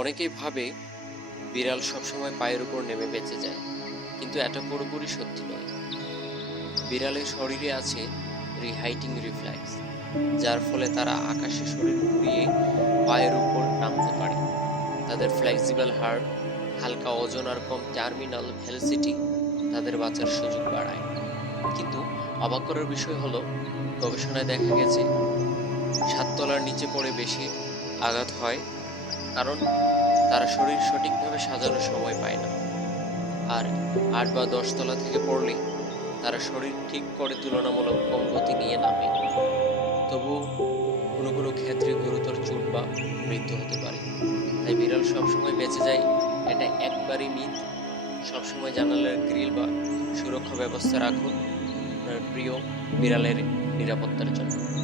অনেকেই ভাবে বিড়াল সবসময় পায়ের উপর নেমে বেঁচে যায়, কিন্তু এটা পুরোপুরি সত্যি নয়। বিড়ালের শরীরে আছে রিহাইটিং রিফ্লেক্স, যার ফলে তারা আকাশে শরীর ঘুরিয়ে পায়ের উপর নামতে পারে। তাদের ফ্লেক্সিবল হার্ট হালকা ওজন আর কম টার্মিনাল ভেলোসিটি তাদের বাঁচার সুযোগ বাড়ায়। কিন্তু অবাক করার বিষয় হলো, গবেষণায় দেখা গেছে, সাততলার নিচে পড়ে বেশি আঘাত হয় কারণ তারা শরীর সঠিকভাবে সাজানোর সময় পায় না। আর আট বা দশ তলা থেকে পড়লে তারা শরীর ঠিক করে তুলনামূলক কম গতি নিয়ে নামে। তবু কোনো কোনো ক্ষেত্রে গুরুতর চোট বা মৃত্যু হতে পারে। তাই বিড়াল সবসময় বেঁচে যায়, এটা একবারই মিথ। সবসময় জানালার গ্রিল বা সুরক্ষা ব্যবস্থা রাখুন আপনার প্রিয় বিড়ালের নিরাপত্তার জন্য।